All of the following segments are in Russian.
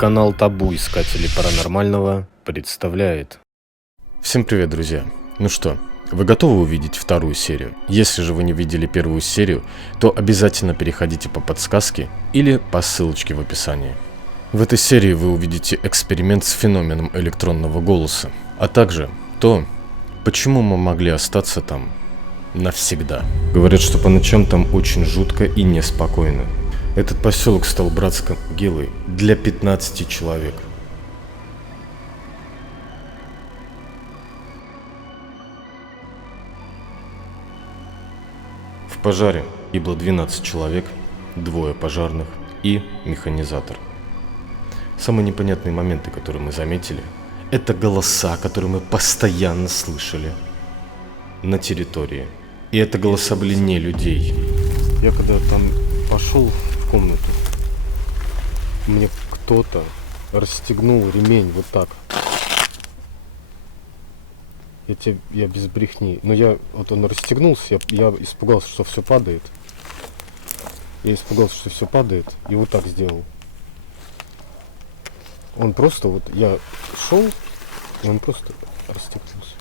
Канал Табу Искатели Паранормального представляет. Всем привет, друзья! Ну что, вы готовы увидеть вторую серию? Если же вы не видели первую серию, то обязательно переходите по подсказке или по ссылочке в описании. В этой серии вы увидите эксперимент с феноменом электронного голоса, а также то, почему мы могли остаться там навсегда. Говорят, что по ночам там очень жутко и неспокойно. Этот поселок стал братской могилой для 15 человек. В пожаре погибло 12 человек, 2 пожарных и механизатор. Самые непонятные моменты, которые мы заметили, это голоса, которые мы постоянно слышали на территории. И это голоса были не людей. Я когда там пошел в комнату, мне кто-то расстегнул ремень вот так. Я без брехни. Но он расстегнулся, я испугался, что все падает. Я испугался, что все падает, и вот так сделал. Он просто я шел, и он просто расстегнулся.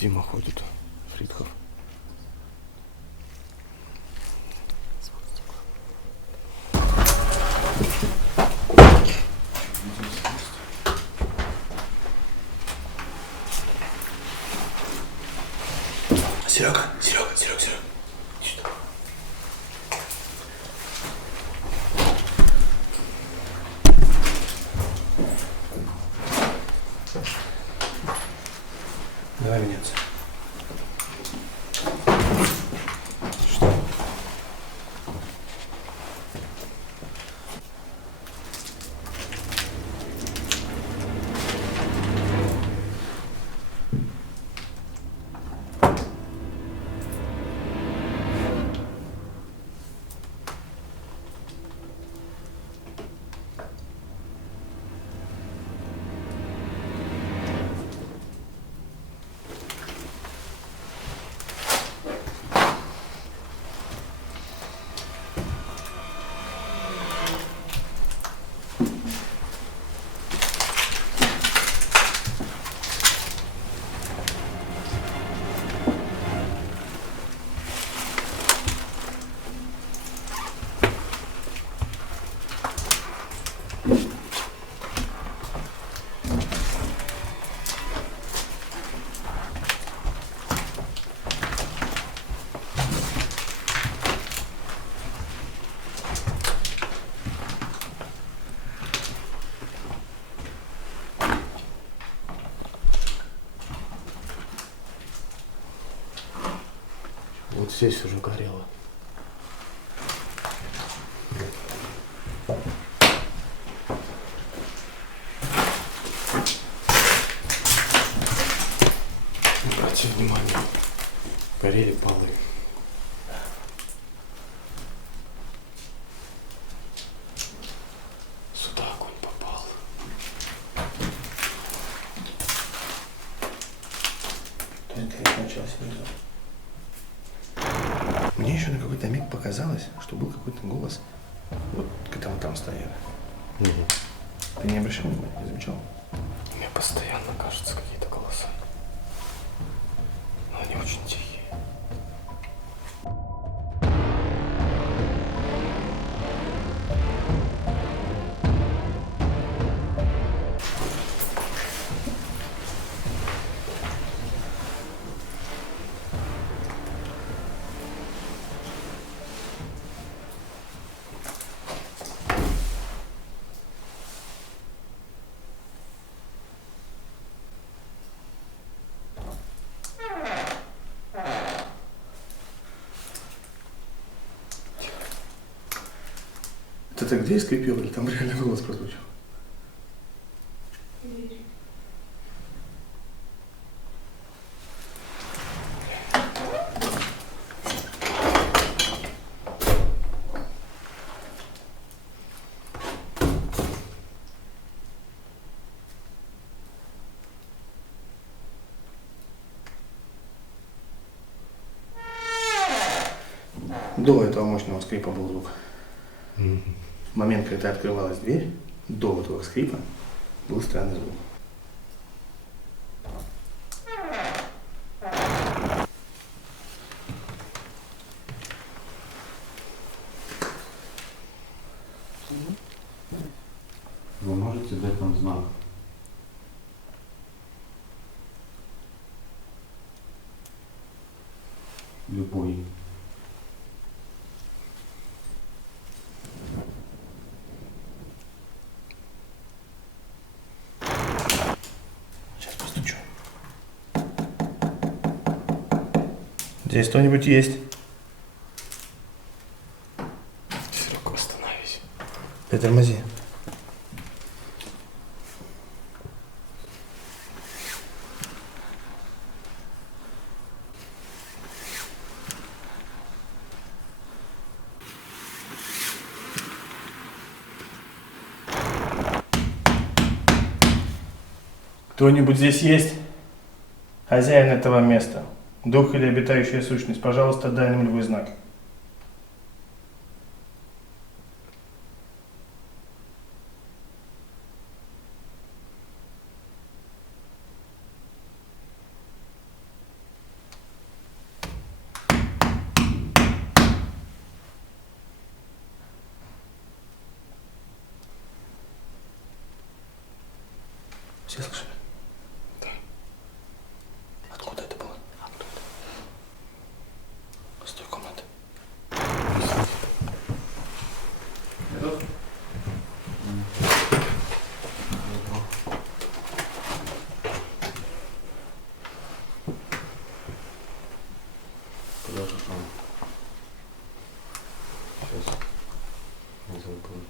Дима ходит, Фридхов. Серега. Давай меняться. Что? Вот здесь уже горело. Обратите внимание, горели полы. Сюда огонь попал. Это началось снизу. Мне еще на какой-то миг показалось, что был какой-то голос, вот когда мы там стояли. Ты не обращал внимания, не замечал? Мне постоянно кажутся какие-то голоса. Но они очень тихие. Ты где скрипел, или там реально голос прозвучал? До этого мощного скрипа был звук. В момент, когда открывалась дверь, до этого скрипа был странный звук. Вы можете дать нам знак? Любой. Сейчас постучу. Здесь кто-нибудь есть? Серега, остановись. Притормози. Кто-нибудь здесь есть? Хозяин этого места. Дух или обитающая сущность. Пожалуйста, дай нам любой знак. Все слышали? Да. Откуда это было? Оттуда. С той комнаты. Готов? Куда же он? Сейчас. Не забыл.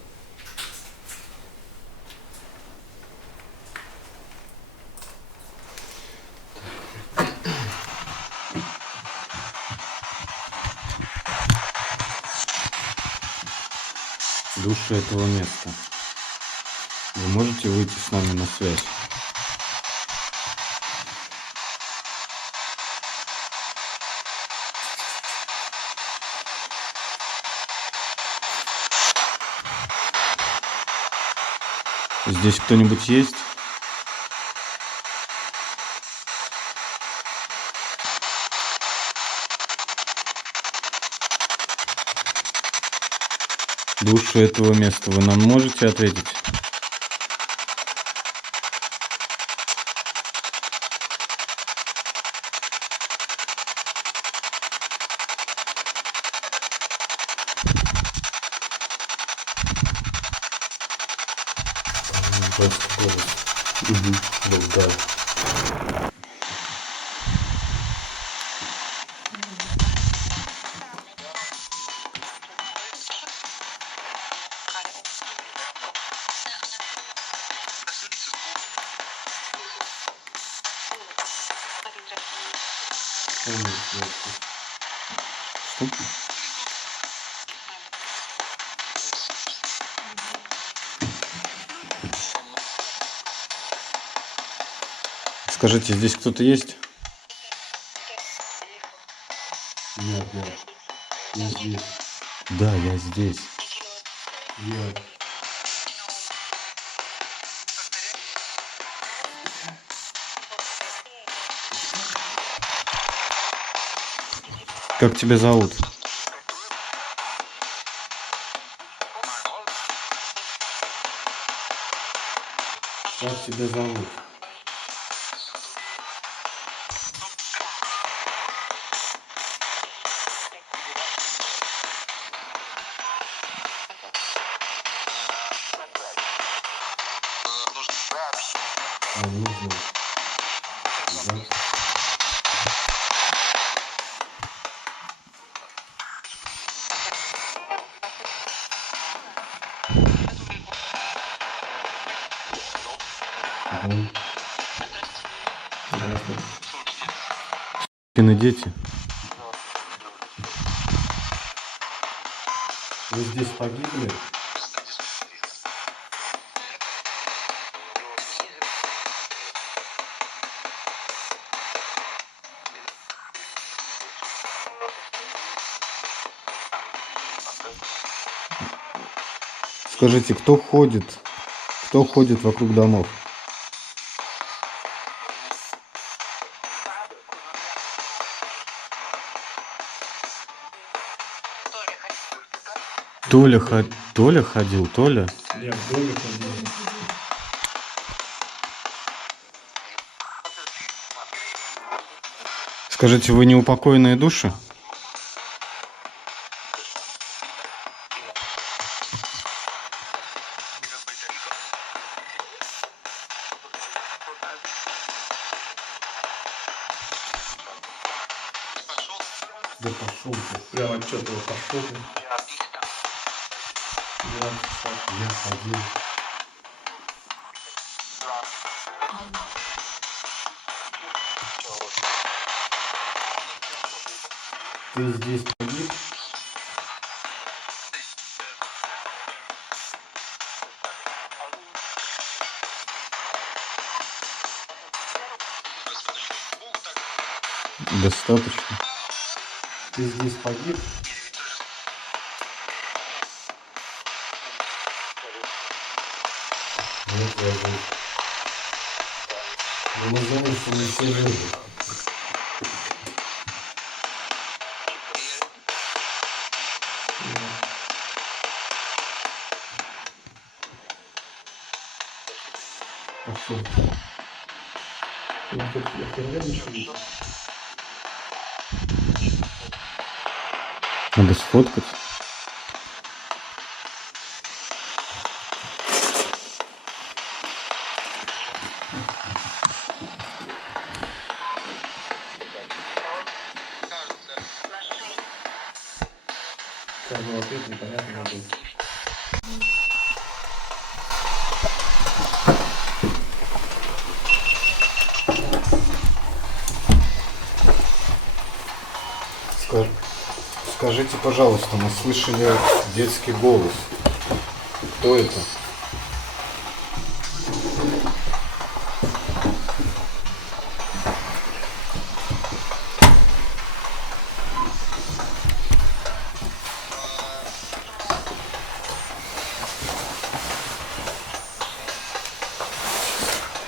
Души этого места. Вы можете выйти с нами на связь? Здесь кто-нибудь есть? Души этого места, вы нам можете ответить? Просто голос. Да. Что? Скажите, здесь кто-то есть? Нет. Я здесь. Да, я здесь. Я. Как тебя зовут? Как тебя зовут? Нам нужно знать. Дети. Вы здесь погибли? Скажите, кто ходит вокруг домов? Толя ходил, Толя? Я в доме ходил. Скажите, вы неупокоенные души? Да пошел ты. Прям отчетливо пошел ты. Я ходил. Ты здесь погиб? Достаточно. Ты здесь погиб? Нет, я жив. Но мы знаем, что не все живы. Пошел. Надо сфоткать. Как был ответ, непонятно был. Скажите, пожалуйста, мы слышали детский голос. Кто это?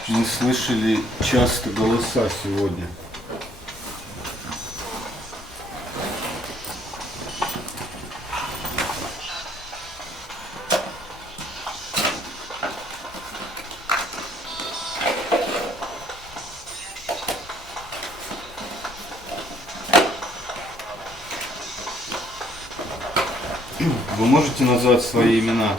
Мы слышали часто голоса сегодня. Вы можете назвать свои имена?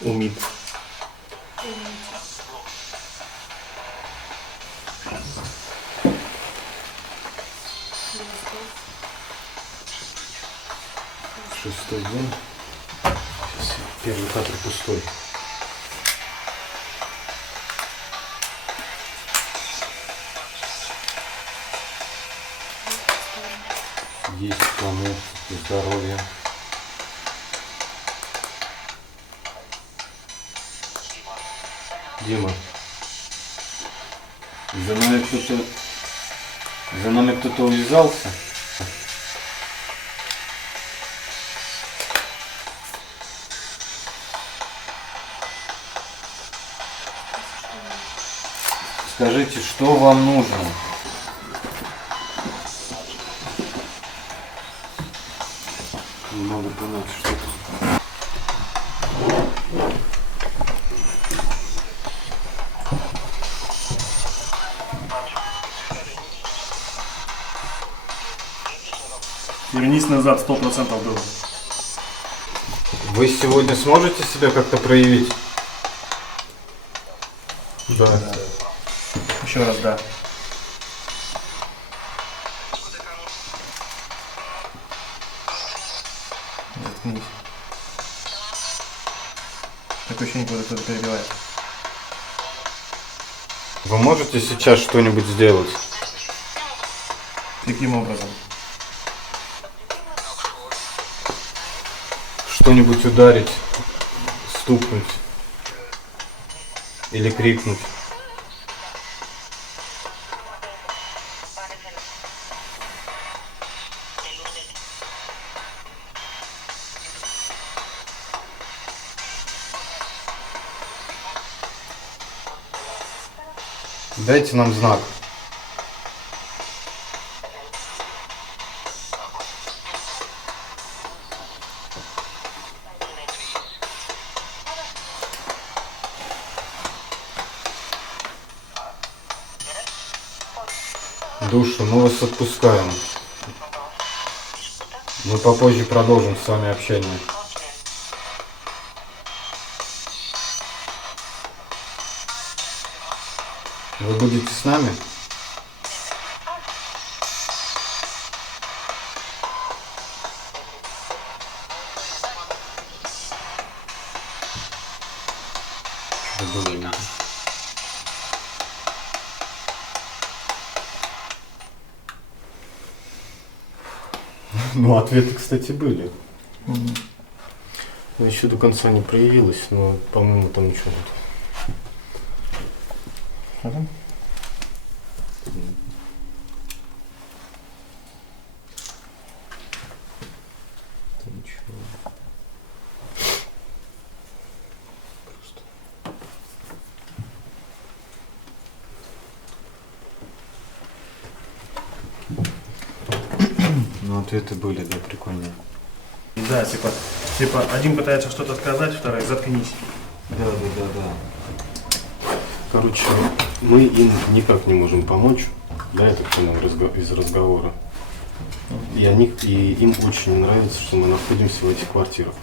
Умит. Шестой день. Сейчас первый кадр пустой. Есть кому здоровье. Дима, за нами кто-то увязался? Скажите, что вам нужно? Не могу понять, что это. Вернись назад, 100% было. Вы сегодня сможете себя как-то проявить? Да. Еще раз, да. Заткнись. Такое ощущение, будто кто-то перебивает. Вы можете сейчас что-нибудь сделать? Каким образом? Что-нибудь ударить, стукнуть? Или крикнуть. Дайте нам знак. Душа, мы вас отпускаем. Мы попозже продолжим с вами общение. Вы будете с нами? Что было видно? Ну, ответы, кстати, были. Но еще до конца не проявилось, но, по-моему, там ничего нет. Ага. Там ничего. Просто. Ну, ответы были, да, прикольные. Да, типа, один пытается что-то сказать, второй заткнись. Да. Короче, мы им никак не можем помочь, да, я так понял, из разговора. И им очень не нравится, что мы находимся в этих квартирах.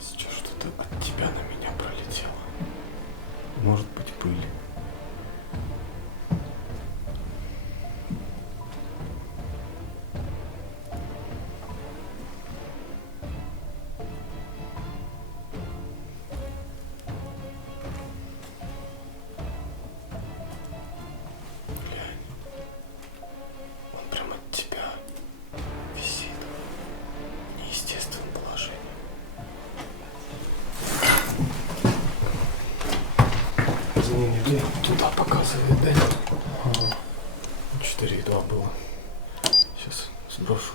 Сейчас что-то от тебя на меня пролетело. Может быть, пыль. Он прямо от тебя висит в неестественном положении. Туда показывает, да? Ага. 4,2 было. Сейчас сброшу.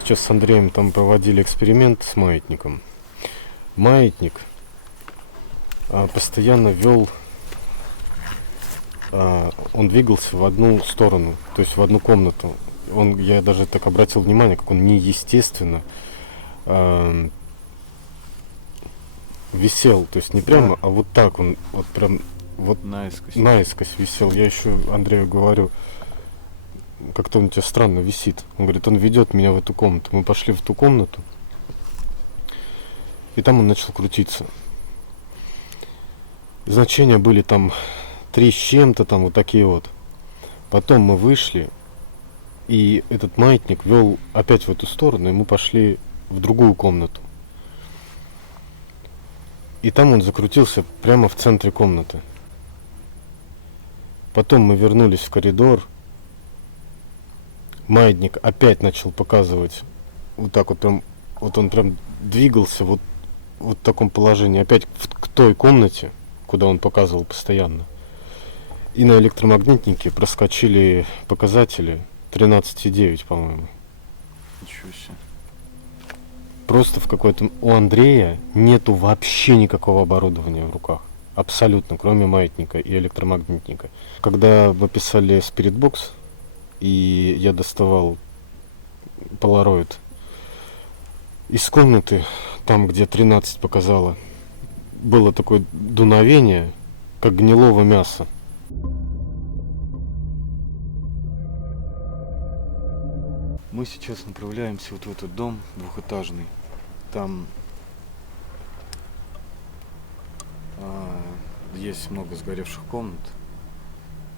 Сейчас с Андреем там проводили эксперимент с маятником. Маятник постоянно вел, он двигался в одну сторону, то есть в одну комнату. Я даже так обратил внимание, как он неестественно висел, то есть не прямо, а вот так он, вот прям, вот наискось висел. Я еще Андрею говорю, как-то он у тебя странно висит. Он говорит, он ведет меня в эту комнату. Мы пошли в ту комнату, и там он начал крутиться. Значения были там 3 с чем-то, там вот такие вот. Потом мы вышли, и этот маятник вел опять в эту сторону, и мы пошли в другую комнату. И там он закрутился прямо в центре комнаты. Потом мы вернулись в коридор. Маятник опять начал показывать вот так вот, прям, вот он прям двигался вот в таком положении, опять к той комнате, куда он показывал постоянно. И на электромагнитнике проскочили показатели 13,9, по-моему. Ничего себе. Просто в какой-то... У Андрея нету вообще никакого оборудования в руках. Абсолютно, кроме маятника и электромагнитника. Когда вы писали Spiritbox, и я доставал Polaroid из комнаты, там, где 13 показала, было такое дуновение, как гнилого мяса. Мы сейчас направляемся вот в этот дом двухэтажный. Там есть много сгоревших комнат.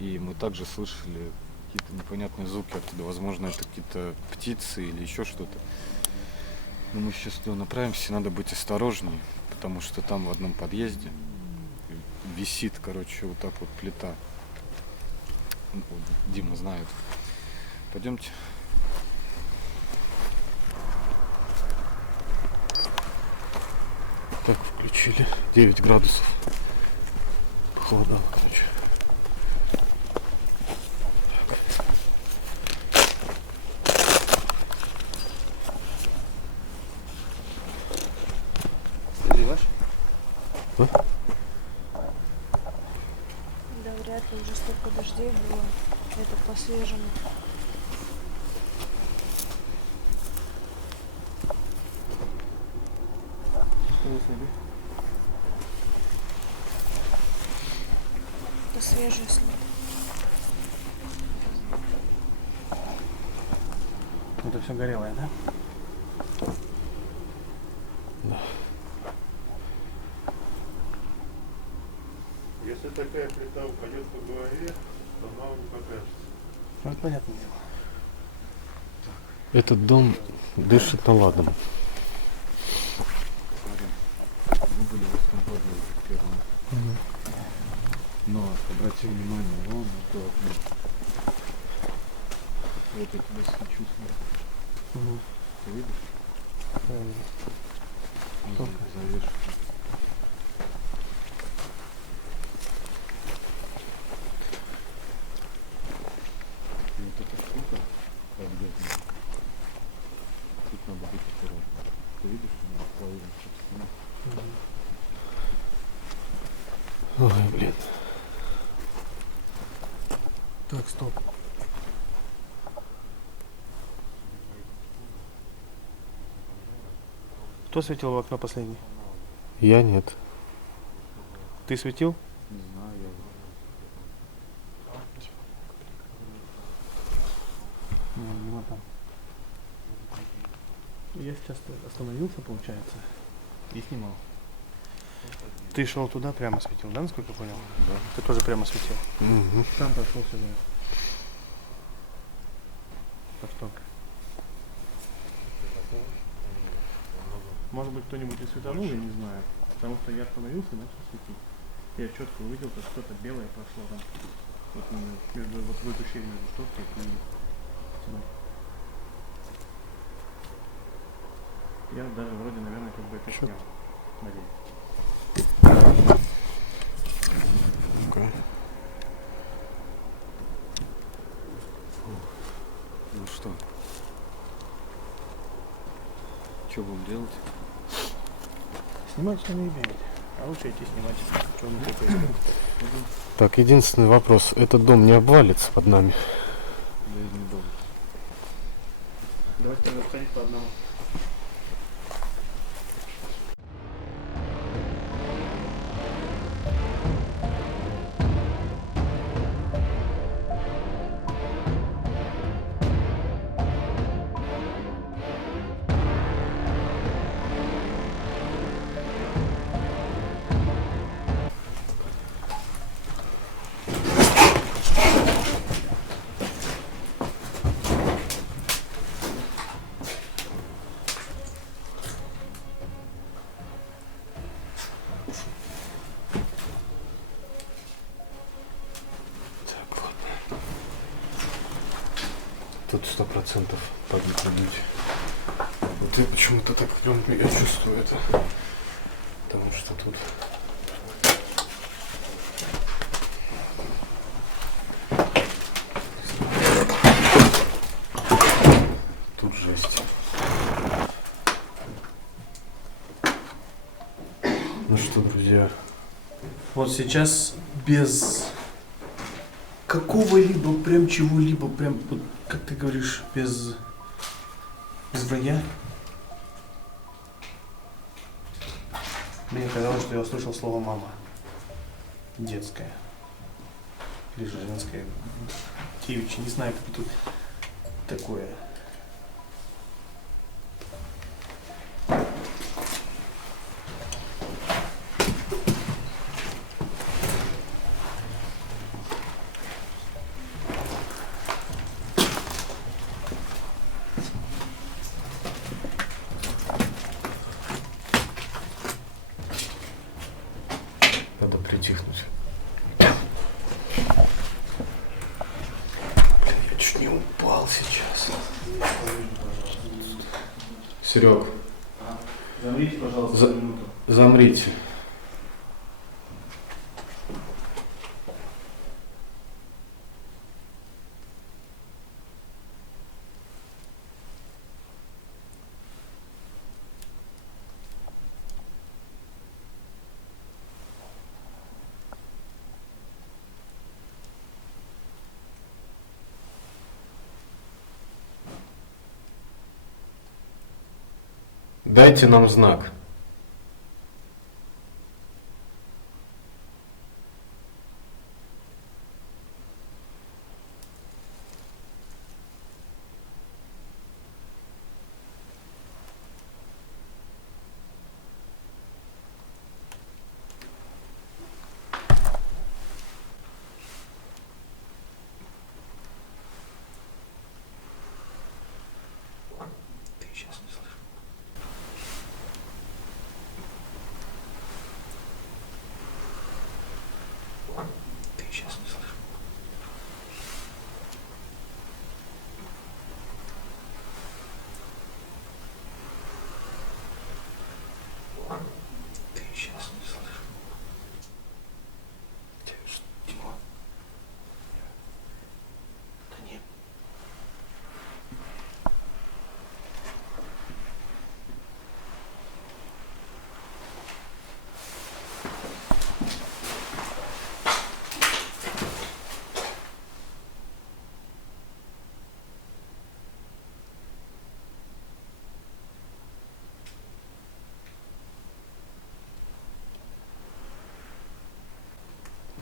И мы также слышали какие-то непонятные звуки оттуда. Возможно, это какие-то птицы или еще что-то. Но мы сейчас туда направимся, надо быть осторожнее, потому что там в одном подъезде висит, короче, вот так вот плита. Дима знает. Пойдемте. Так, включили. 9 градусов. Холодно, короче. Развиваешь? А? Да вряд ли, уже столько дождей было. Это по-свежему. Это свежий снег. Это все горелое, да? Если такая плита упадет по голове, то мало не покажется. Ну, это понятное дело. Этот дом дышит на ладан. Мы были в этом подъезде первым. Но обрати внимание, вон это окно. Вот я тебя свечу смотрю. Ты видишь? Завешено. И вот эта штука подъездная. Тут надо быть осторожным. Ты видишь, у меня половина собственно. Ой, блин. Так, стоп. Кто светил в окно последний? Я нет. Ты светил? Не знаю, я Нема там. Я сейчас остановился, получается, и снимал. Ты шел туда, прямо светил, да, насколько я понял? Да. Ты тоже прямо светил. Угу. Там пошел сюда. Так что? Может быть, кто-нибудь и светанул, я не знаю. Потому что я остановился и начал светить. Я четко увидел, что что-то белое прошло там. Вот между вот в эту щель между шторкой и стеной. Я даже вроде, наверное, как бы это снял. Надеюсь. Okay. Ну что? Что будем делать? Снимать что не имеет. А лучше идти снимать. Что он такое искать? Так, единственный вопрос. Этот дом не обвалится под нами? Да и не буду. Давайте тогда входить по одному. Тут 100% погибли люди. Вот я почему-то так прям я чувствую это. Потому что тут... Тут жесть. Ну что, друзья, Вот сейчас без какого-либо, прям чего-либо, прям, вот, как ты говоришь, без вранья, Мне казалось, что я услышал слово «мама». Детское. Или женское. Девичье. Не знаю, как тут такое. Надо притихнуть. Я чуть не упал сейчас. Серег, Замрите, пожалуйста, За- минуту. замрите. Дайте нам знак. Ты сейчас не слышишь. Ты сейчас не слышишь. Ты сейчас не слышишь. Тимон. Да нет.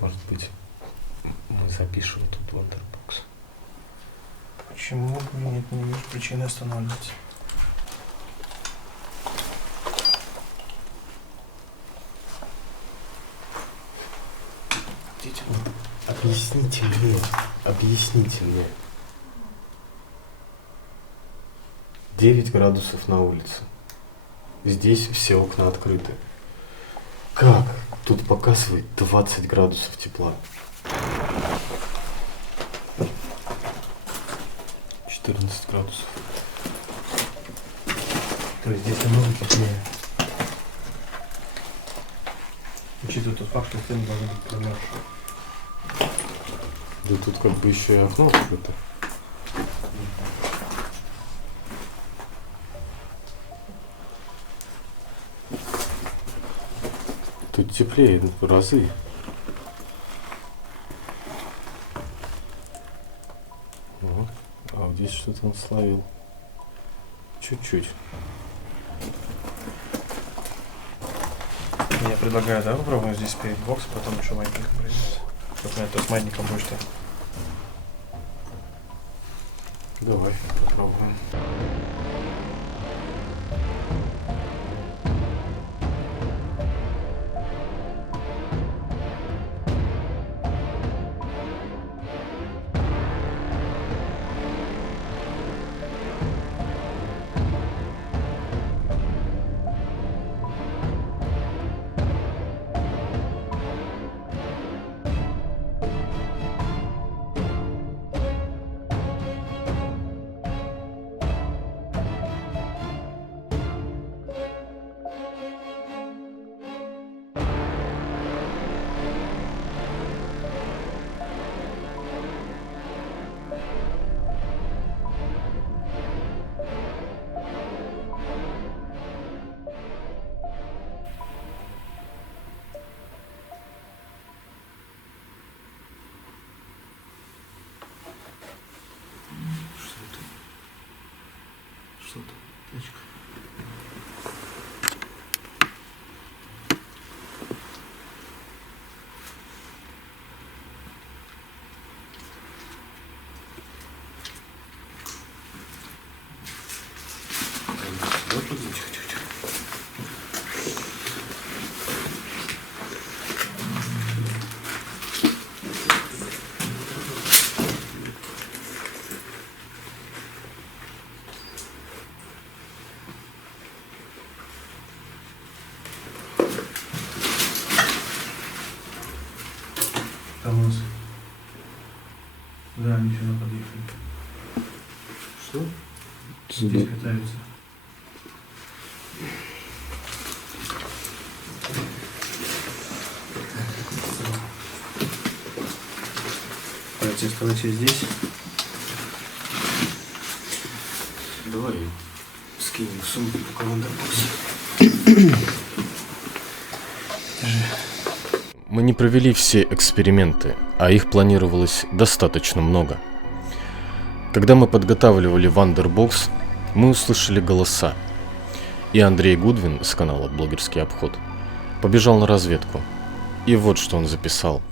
Может быть, мы запишем тут Wonderbox. Почему бы нет, не вижу причины останавливаться. Идите. Объясните мне. 9 градусов на улице. Здесь все окна открыты. Как? Тут показывает 20 градусов тепла. 14 градусов. То есть здесь намного теплее. Учитывая тот факт, что в не должен быть промерзшим. Да тут как бы еще и окно открыто. Тут теплее в разы. Вот. А вот здесь что-то он словил. Чуть-чуть. Я предлагаю, да, попробуем здесь перед бокс, потом еще маятником пройдемся. Вот на это с маятником будет что. Давай попробуем. Что-то. Точка. Там у нас. Да, они сюда подъехали. Что? Здесь катаются. Оставайся здесь. Давай скинем сумку по командам. Мы не провели все эксперименты, а их планировалось достаточно много. Когда мы подготавливали Wonderbox, мы услышали голоса. И Андрей Гудвин с канала «Блогерский обход» побежал на разведку. И вот что он записал.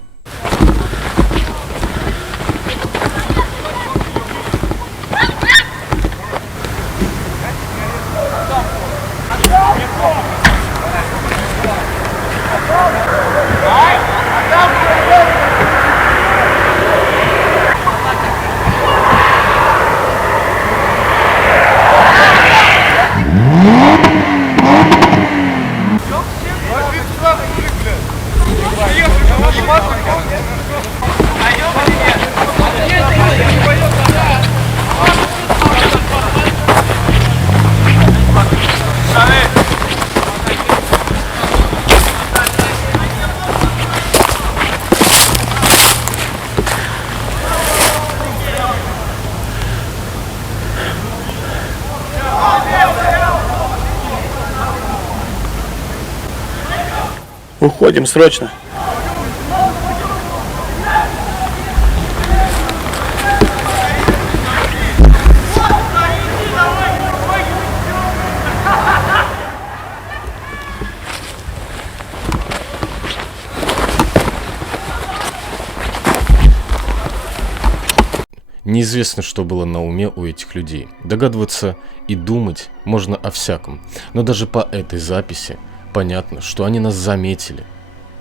Уходим срочно. Неизвестно, что было на уме у этих людей. Догадываться и думать можно о всяком. Но даже по этой записи понятно, что они нас заметили.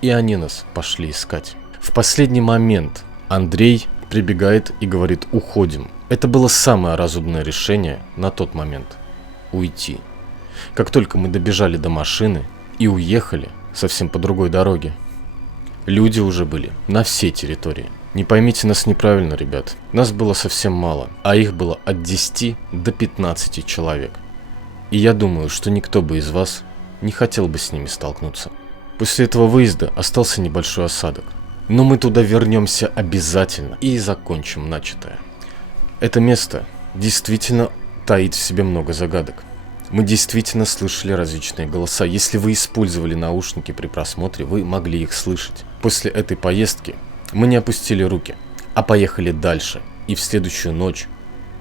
И они нас пошли искать. В последний момент Андрей прибегает и говорит: уходим. Это было самое разумное решение на тот момент. Уйти. Как только мы добежали до машины и уехали совсем по другой дороге, люди уже были на всей территории. Не поймите нас неправильно, ребят. Нас было совсем мало, а их было от 10 до 15 человек. И я думаю, что никто бы из вас не хотел бы с ними столкнуться. После этого выезда остался небольшой осадок. Но мы туда вернемся обязательно и закончим начатое. Это место действительно таит в себе много загадок. Мы действительно слышали различные голоса. Если вы использовали наушники при просмотре, вы могли их слышать. После этой поездки мы не опустили руки, а поехали дальше. И в следующую ночь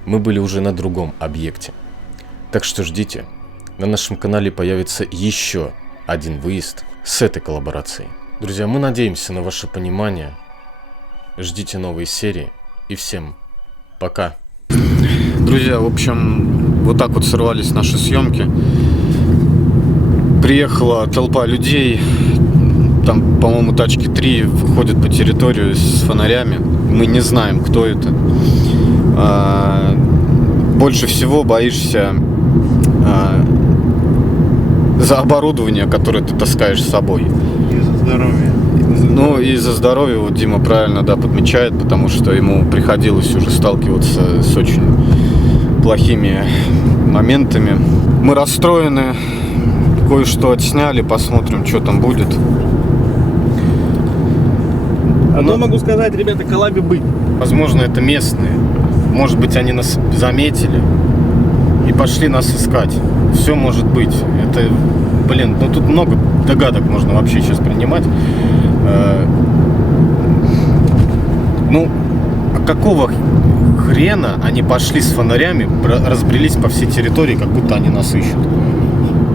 мы были уже на другом объекте. Так что ждите. На нашем канале появится еще один выезд с этой коллаборацией. Друзья, мы надеемся на ваше понимание. Ждите новые серии. И всем пока. Друзья, в общем, вот так вот сорвались наши съемки. Приехала толпа людей. Там, по-моему, тачки 3 выходят по территорию с фонарями. Мы не знаем, кто это. Больше всего боишься за оборудование, которое ты таскаешь с собой. И за здоровье. Ну и за здоровье, вот Дима правильно, да, подмечает, потому что ему приходилось уже сталкиваться с очень плохими моментами. Мы расстроены, кое-что отсняли, посмотрим, что там будет. Одно могу сказать, ребята, коллаби быть. Возможно, это местные. Может быть, они нас заметили и пошли нас искать. Все может быть. Это, блин, ну тут много догадок можно вообще сейчас принимать. Ну, а какого хрена они пошли с фонарями, разбрелись по всей территории, как будто они нас ищут?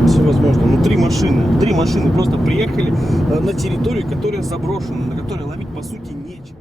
Все возможно. Ну, три машины просто приехали на территорию, которая заброшена, на которой ловить по сути нечего.